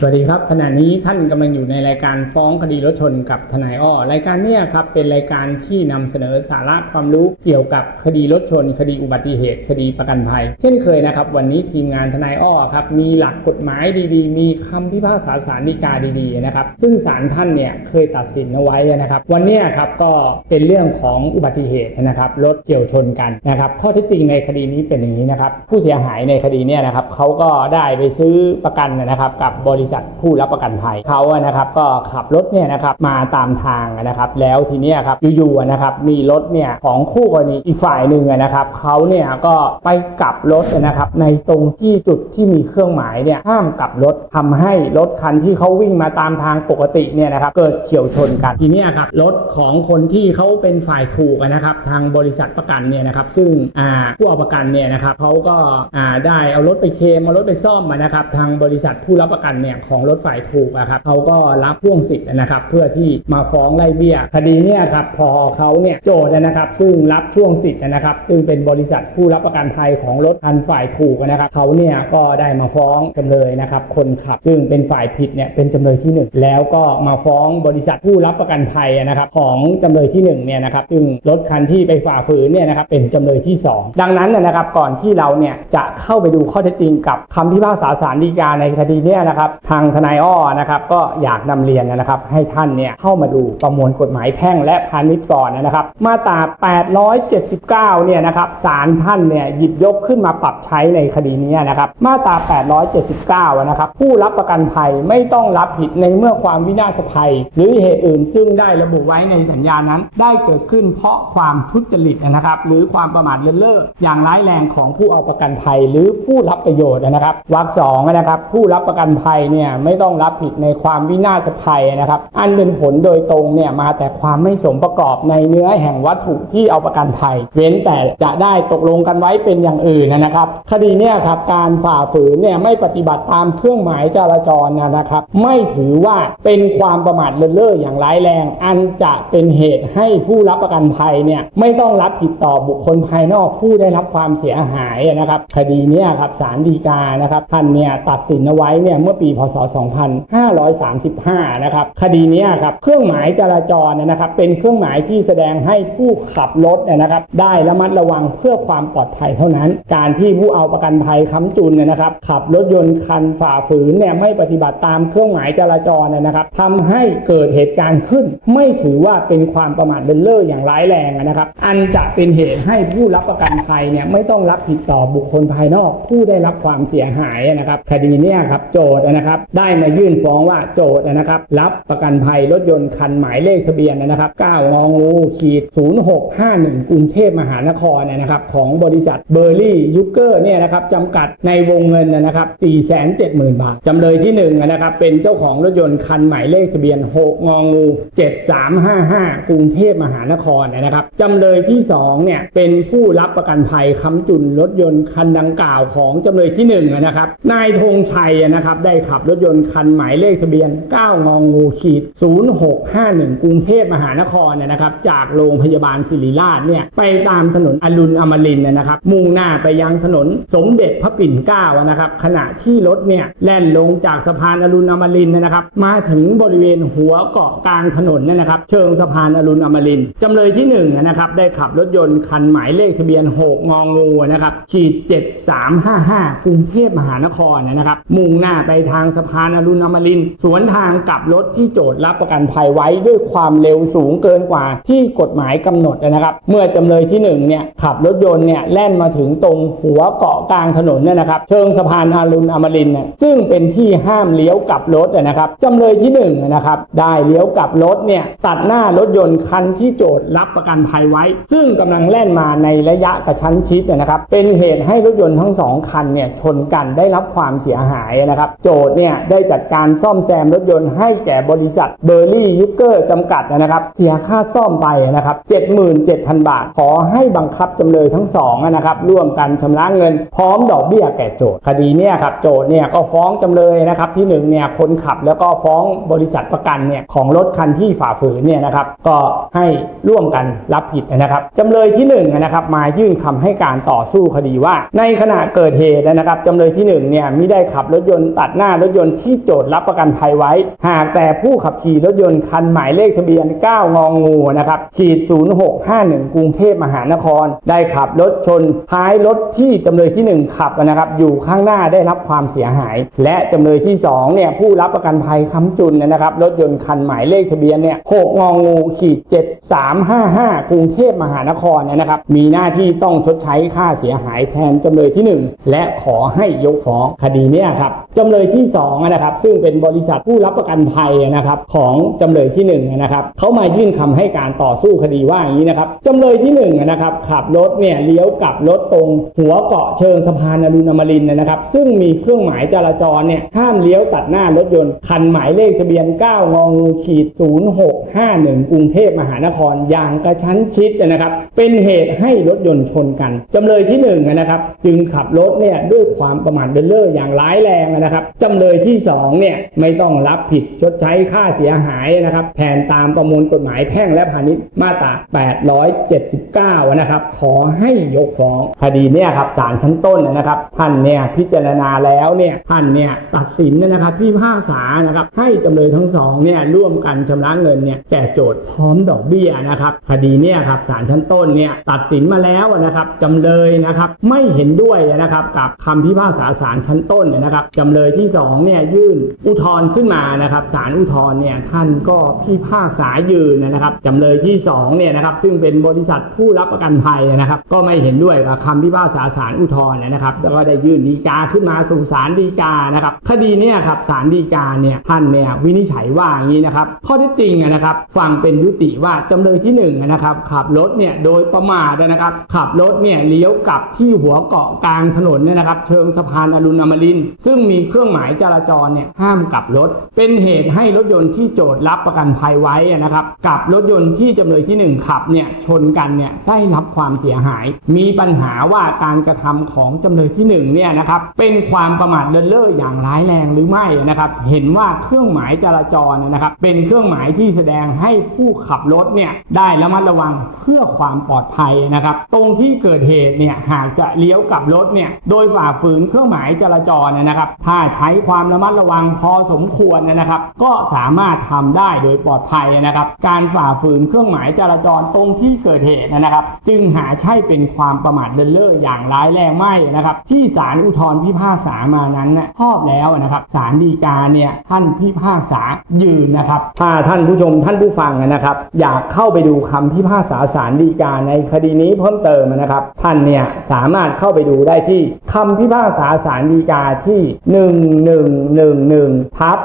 สวัสดีครับขณะนี้ท่านกำลังอยู่ในรายการฟ้องคดีรถชนกับทนายอ้อรายการนี้ครับเป็นรายการที่นำเสนอสาระความรู้เกี่ยวกับคดีรถชน คดีอุบัติเหตุคดีประกันภัย เช่นเคยนะครับ วันนี้ทีมงานทนายอ้อครับมีหลักกฎหมายดีๆ มีคำพิพากษาสารดีกาดีๆนะครับซึ่งศาลท่านเนี่ยเคยตัดสินเอาไว้นะครับ วันนี้ครับก็เป็นเรื่องของอุบัติเหตุนะครับรถเกี่ยวชนกันนะครับข้อเที่จริงในคดีนี้เป็นอย่างนี้นะครับผู้เสียหายในคดีนี่ยนะครับเขาก็ได้ไปซื้อประกันนะครับกับบริษัทผู้รับประกันภัยเขาอะนะครับก็ขับรถเนี่ยนะครับมาตามทางนะครับแล้วทีเนี้ยครับอยู่ๆนะครับมีรถเนี่ยของคู่กรณีอีกฝ่ายหนึ่งนะครับเขาเนี่ยก็ไปกลับรถนะครับในตรงที่จุดที่มีเครื่องหมายเนี่ยห้ามกลับรถทำให้รถคันที่เขาวิ่งมาตามทางปกติเนี่ยนะครับเกิดเฉียวชนกันทีเนี้ยครับรถของคนที่เขาเป็นฝ่ายถูกนะครับทางบริษัทประกันเนี่ยนะครับซึ่งผู้เอาประกันเนี่ยนะครับเขาก็ได้เอารถไปเคลมเอารถไปซ่อมมานะครับทางบริษัทผู้รับประกันเนี่ยของรถฝ่ายถูกอะครับเขาก็รับพ่วงสิทธิ์นะครับ เพื่อที่มาฟ้องไล่เบี้ย คดีเนี่ยครับพอเขาเนี่ยโจทย์นะครับ ซึ่งรับช่วงสิทธิ์นะครับ ซึ่งเป็นบริษัทผู้รับประกันภัยของรถคันฝ่ายถูกนะครับเขาเนี่ยก็ได้มาฟ้องกันเลยนะครับ คนขับซึ่งเป็นฝ่ายผิดเนี่ยเป็นจำเลยที่หนึ่งแล้วก็มาฟ้องบริษัทผู้รับประกันภัยนะครับของจำเลยที่หนึ่งเนี่ยนะครับซึ่งรถคันที่ไปฝ่าฝืนเนี่ยนะครับเป็นจำเลยที่สองดังนั้นนะครับก่อนที่เราเนี่ยจะเข้าไปดูข้อเท็จจริงกับคำพิพากษาศาลฎีกาในคดีเนี้นะครับทางทนายอ้อนะครับก็อยากนำเรียนนะครับให้ท่านเนี่ยเข้ามาดูประมวลกฎหมายแพ่งและพาณิชย์ก่อนนะครับ มาตรา 879 เนี่ยนะครับศาลท่านเนี่ยหยิบยกขึ้นมาปรับใช้ในคดีนี้นะครับมาตรา 879 นะครับผู้รับประกันภัยไม่ต้องรับผิดในเมื่อความวินาศภัย หรือเหตุอื่นซึ่งได้ระบุไว้ในสัญญานั้น ได้เกิดขึ้นเพราะความทุจริตนะครับหรือความประมาทเลินเล่ออย่างร้ายแรงของผู้เอาประกันภัย หรือผู้รับประโยชน์นะครับวรรคสองนะครับผู้รับประกันภัยเนี่ยไม่ต้องรับผิดในความวินาศภัยนะครับ อันเป็นผลโดยตรงเนี่ยมาแต่ความไม่สมประกอบในเนื้อแห่งวัตถุที่เอาประกันภัย เว้นแต่จะได้ตกลงกันไว้เป็นอย่างอื่นนะครับ คดีเนี่ยครับการฝ่าฝืนเนี่ยไม่ปฏิบัติตามเครื่องหมายจราจรนะครับ ไม่ถือว่าเป็นความประมาทเลินเล่ออย่างร้ายแรง อันจะเป็นเหตุให้ผู้รับประกันภัยเนี่ยไม่ต้องรับผิดต่อบุคคลภายนอกผู้ได้รับความเสียหายนะครับ คดีเนี่ยครับศาลฎีกานะครับท่านเนี่ยตัดสินเอาไว้เนี่ยเมื่อปีพศ2535 นะครับ คดีนี้ครับ เครื่องหมายจราจรนะครับ เป็นเครื่องหมายที่แสดงให้ผู้ขับรถนะครับ ได้ระมัดระวังเพื่อความปลอดภัยเท่านั้น การที่ผู้เอาประกันภัยค้ำจุนนะครับ ขับรถยนต์คันฝ่าฝืนเนี่ยไม่ปฏิบัติตามเครื่องหมายจราจรนะครับทำให้เกิดเหตุการณ์ขึ้น ไม่ถือว่าเป็นความประมาทเลินเล่ออย่างร้ายแรงนะครับ อันจะเป็นเหตุให้ผู้รับประกันภัยเนี่ยไม่ต้องรับผิดต่อบุคคลภายนอก ผู้ได้รับความเสียหายนะครับ คดีเนี้ยครับโจทย์นะครับได้มายื่นฟ้องว่าโจทย์นะครับรับประกันภัยรถยนต์คันหมายเลขทะเบียนนะครับ9งองูขีด0651 กรุงเทพมหานครนะครับของบริษัทเบอร์รี่ยูเกอร์เนี่ยนะครับจำกัดในวงเงินนะครับ470,000 บาทจำเลยที่1นะครับเป็นเจ้าของรถยนต์คันหมายเลขทะเบียน 6 งองู 7355 กรุงเทพมหานครนะครับจำเลยที่2เนี่ยเป็นผู้รับประกันภัยค้ำจุนรถยนต์คันดังกล่าวของจำเลยที่1นะครับนายธงชัยนะครับได้ขับรถยนต์คันหมายเลขทะเบียน 9 งองูขีด 0651 กรุงเทพมหานครเนี่ยนะครับ จากโรงพยาบาลศิริราชเนี่ยไปตามถนนอรุณอมรินทร์นะครับ มุ่งหน้าไปยังถนนสมเด็จพระปิ่นเกล้านะครับ ขณะที่รถเนี่ยแล่นลงจากสะพานอรุณอมรินทร์นะครับ มาถึงบริเวณหัวเกาะกลางถนนเนี่ยนะครับ เชิงสะพานอรุณอมรินจำเลยที่1นะครับได้ขับรถยนต์คันหมายเลขทะเบียน 6 งองูนะครับขีด7355 กรุงเทพมหานครนะครับ มุ่งหน้าไปทางสะพานอรุณอมรินทร์สวนทางกับรถที่โจทย์รับประกันภัยไว้ด้วยความเร็วสูงเกินกว่าที่กฎหมายกำหนดนะครับ เมื่อจำเลยที่1เนี่ยขับรถยนต์เนี่ยแล่นมาถึงตรงหัวเกาะกลางถนนเนี่ยนะครับ เชิงสะพานอรุณอมรินทร์เนี่ยซึ่งเป็นที่ห้ามเลี้ยวกลับรถนะครับจำเลยที่1นะครับได้เลี้ยวกลับรถเนี่ยตัดหน้ารถยนต์คันที่โจทย์รับประกันภัยไว้ ซึ่งกำลังแล่นมาในระยะกระชั้นชิดนะครับ เป็นเหตุให้รถยนต์ทั้งสองคันเนี่ยชนกันได้รับความเสียหายนะครับ โจทย์เนี่ยได้จัดการซ่อมแซมรถยนต์ให้แก่บริษัทเบอร์รี่ยุเกอร์จำกัดนะครับ เสียค่าซ่อมไปนะครับ 77,000 บาท ขอให้บังคับจำเลยทั้งสองนะครับร่วมกันชำระเงิน พร้อมดอกเบี้ยแก่โจทย์คดีเนี่ยครับโจทย์เนี่ยก็ฟ้องจำเลยนะครับที่หนึ่งเนี่ยคนขับแล้วก็ฟ้องบริษัทประกันเนี่ยของรถคันที่ฝ่าฝืนเนี่ยนะครับก็ให้ร่วมกันรับผิดนะครับจำเลยที่หนึ่งนะครับมายื่นคำให้การต่อสู้คดีว่า ในขณะเกิดเหตุนะครับจำเลยที่หนึ่งเนี่ยมิได้ขับรถยนต์ตัดหน้ารถถยนต์ที่โจทย์รับประกันภัยไว้ หากแต่ผู้ขับขี่รถยนต์คันหมายเลขทะเบียน 9 งองูนะครับขีด 0651 กรุงเทพมหานคร ได้ขับรถชนท้ายรถที่จำเลยที่ 1 ขับนะครับอยู่ข้างหน้าได้รับความเสียหาย และจำเลยที่2เนี่ยผู้รับประกันภัยค้ำจุนนะครับรถยนต์คันหมายเลขทะเบียนเนี่ย6งองูขีด 7355 กรุงเทพมหานครนะครับมีหน้าที่ต้องชดใช้ค่าเสียหายแทนจำเลยที่ 1 และขอให้ยกฟ้องคดีเนี้ครับจำเลยที่2นะครับซึ่งเป็นบริษัทผู้รับประกันภัยนะครับของจำเลยที่1นะครับเขามายื่นคำให้การต่อสู้คดีว่าอย่างนี้นะครับจำเลยที่1นะครับขับรถเนี่ยเลี้ยวกลับรถตรงหัวเกาะเชิงสะพานอรุณมรินนะครับซึ่งมีเครื่องหมายจราจรเนี่ยห้ามเลี้ยวตัดหน้ารถยนต์คันหมายเลขทะเบียน 9งองูขีด0651 กรุงเทพมหานครอย่างกระชั้นชิดนะครับเป็นเหตุให้รถยนต์ชนกันจำเลยที่1นะครับจึงขับรถเนี่ยด้วยความประมาทเลินเล่ออย่างร้ายแรงนะครับจำเลยยที่ 2 เนี่ยไม่ต้องรับผิดชดใช้ค่าเสียหายนะครับแทนตามประมวลกฎหมายแพ่งและพาณิชย์มาตรา 879 นะครับ ขอให้ยกฟ้องคดีเนี่ยครับศาลชั้นต้นนะครับท่านเนี่ยพิจารณาแล้วเนี่ยท่านเนี่ยตัดสินนะครับพิพากษานะครับให้จำเลยทั้งสองเนี่ยร่วมกันชำระเงินเนี่ยแก่โจทย์พร้อมดอกเบี้ยนะครับคดีเนี่ยครับศาลชั้นต้นเนี่ยตัดสินมาแล้วนะครับจำเลยนะครับไม่เห็นด้วยนะครับกับคำพิพากษาศาลชั้นต้นเนี่ยนะครับจำเลยที่สองเนี่ยยื่นอุทธรณ์ขึ้นมานะครับศาลอุทธรณ์เนี่ยท่านก็พิพากษายืนนะครับจำเลยที่สองเนี่ยนะครับซึ่งเป็นบริษัทผู้รับประกันภัยนะครับก็ไม่เห็นด้วยกับคำพิพากษาศาลอุทธรณ์นะครับแล้วก็ได้ยื่นฎีกาขึ้นมาสู่ศาลฎีกานะครับคดีเนี่ยครับศาลฎีกาเนี่ยท่านเนี่ยวินิจฉัยว่าอย่างนี้นะครับข้อเท็จจริงนะครับฟังเป็นยุติว่าจำเลยที่หนึ่งนะครับขับรถเนี่ยโดยประมาทนะครับขับรถเนี่ยเลี้ยวกลับที่หัวเกาะกลางถนนเนี่ยนะครับเชิงสะพานอรุณอมรินทร์ซึ่งมีเครื่องหมายจราจรเนี่ยห้ามกลับรถ เป็นเหตุให้รถยนต์ที่โจทย์รับประกันภัยไว้นะครับกับรถยนต์ที่จำเลยที่หนึ่งขับเนี่ยชนกันเนี่ยได้รับความเสียหาย มีปัญหาว่าการกระทำของจำเลยที่หนึ่งเนี่ยนะครับเป็นความประมาทเลินเล่ออย่างร้ายแรงหรือไม่นะครับเห็นว่าเครื่องหมายจราจรนะครับเป็นเครื่องหมายที่แสดงให้ผู้ขับรถเนี่ยได้ระมัดระวังเพื่อความปลอดภัยนะครับตรงที่เกิดเหตุเนี่ยหากจะเลี้ยวกลับรถเนี่ยโดยฝ่าฝืนเครื่องหมายจราจรนะครับถ้าใช้ความความระมัดระวังพอสมควรนะครับ ก็สามารถทำได้โดยปลอดภัยนะครับ การฝ่าฝืนเครื่องหมายจราจรตรงที่เกิดเหตุนะครับ จึงหาใช่เป็นความประมาทเลินเล่ออย่างร้ายแรงไม่นะครับ ที่ศาลอุทธรพิพากษามานั้นนะชอบแล้วนะครับศาลฎีกาเนี่ยท่านพิพากษายืนนะครับถ้าท่านผู้ชมท่านผู้ฟังนะครับ อยากเข้าไปดูคำพิพากษาศาลฎีกาในคดีนี้เพิ่มเติมนะครับ ท่านเนี่ยสามารถเข้าไปดูได้ที่คำพิพากษาศาลฎีกาที่1 1 1ทับ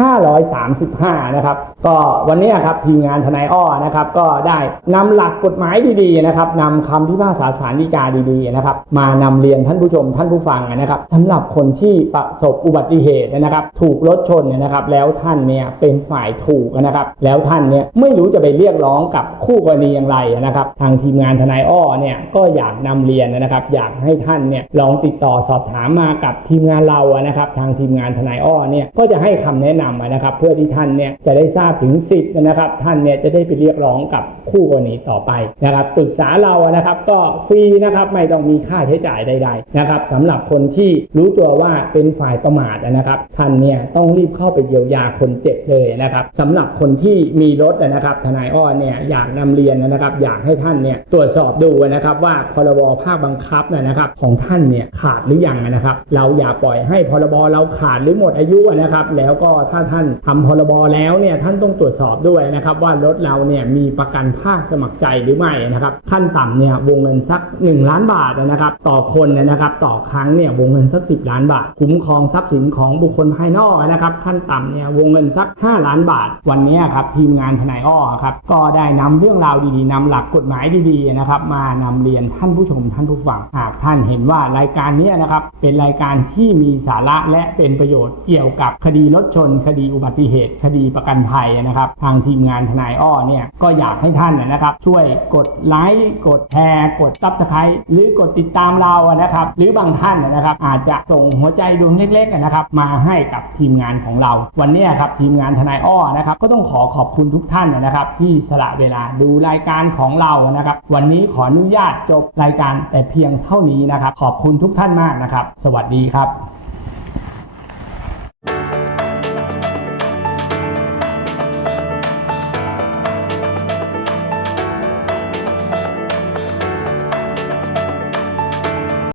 2535 นะครับก็วันนี้ครับทีมงานทนายอ้อนะครับก็ได้นำหลักกฎหมายดีๆนะครับนำคำพิพากษาศาลฎีกาดีๆนะครับมานำเรียนท่านผู้ชมท่านผู้ฟังนะครับสำหรับคนที่ประสบอุบัติเหตุนะครับ ถูกรถชนเนี่ยนะครับ แล้วท่านเนี่ยเป็นฝ่ายถูกนะครับ แล้วท่านเนี่ยไม่รู้จะไปเรียกร้องกับคู่กรณีอย่างไรนะครับ ทางทีมงานทนายอ้อเนี่ยก็อยากนำเรียนนะครับ อยากให้ท่านเนี่ยลองติดต่อสอบถามมากับทีมงานเรานะครับ ทางทีมงานทนายอ้อเนี่ยก็จะให้คำแนะนำนะครับ เพื่อที่ท่านเนี่ยจะได้ทราบถึงสิทธิ์นะครับท่านเนี่ยจะได้ไปเรียกร้องกับคู่กรณีต่อไปนะครับปรึกษาเราอะนะครับก็ฟรีนะครับไม่ต้องมีค่าใช้จ่ายใดๆนะครับสำหรับคนที่รู้ตัวว่าเป็นฝ่ายประมาทนะครับท่านเนี่ยต้องรีบเข้าไปเยียวยาคนเจ็บเลยนะครับสำหรับคนที่มีรถนะครับทนายอ้อเนี่ยอยากนำเรียนนะครับอยากให้ท่านเนี่ยตรวจสอบดูนะครับว่าพรบภาคบังคับนะครับของท่านเนี่ยขาดหรือยังนะครับเราอย่าปล่อยให้พรบเราขาดหรือหมดอายุนะครับแล้วก็ถ้าท่านทำพรบแล้วเนี่ยท่านานต้องตรวจสอบด้วยนะครับว่ารถเราเนี่ยมีประกันภาคสมัครใจหรือไม่นะครับขั้นต่ำเนี่ยวงเงินสัก 1 ล้านบาทนะครับ ต่อคนนะครับ ต่อครั้งเนี่ยวงเงินสัก 10 ล้านบาท คุ้มครองทรัพย์สินของบุคคลภายนอกนะครับ ขั้นต่ำเนี่ยวงเงินสัก 5 ล้านบาท วันนี้ครับทีมงานทนายอ้อครับก็ได้นำเรื่องราวดีๆนำหลักกฎหมายดีๆนะครับ มานำเรียนท่านผู้ชมท่านผู้ฟังหากท่านเห็นว่ารายการนี้นะครับเป็นรายการที่มีสาระและเป็นประโยชน์เกี่ยวกับคดีรถชน คดีอุบัติเหตุ คดีประกันภัยนะครับ ทางทีมงานทนายอ้อเนี่ยก็อยากให้ท่านนะครับ ช่วยกดไลค์กดแชร์กดซับสไครต์หรือกดติดตามเรานะครับ หรือบางท่านนะครับ อาจจะส่งหัวใจดวงเล็กๆนะครับ มาให้กับทีมงานของเรา วันนี้ครับทีมงานทนายอ้อนะครับก็ต้องขอขอบคุณทุกท่านนะครับ ที่สละเวลาดูรายการของเรานะครับ วันนี้ขออนุญาตจบรายการแต่เพียงเท่านี้นะครับ ขอบคุณทุกท่านมากนะครับ สวัสดีครับ